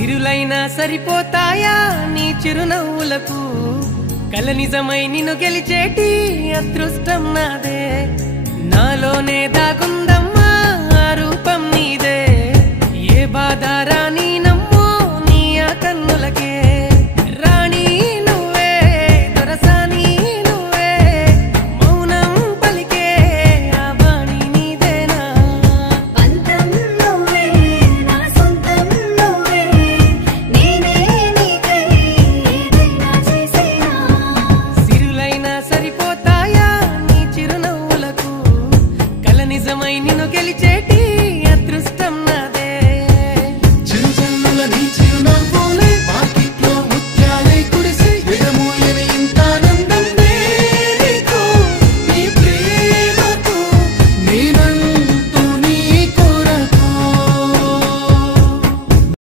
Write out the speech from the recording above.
సిరులైనా సరిపోతాయా నీ చిరునవ్వులకు కల నిజమై నిన్ను గెలిచేటి అదృష్టం నాదే నాలోనే దాగుందమ్మా రూపం నీదే ఏ బాధ రాని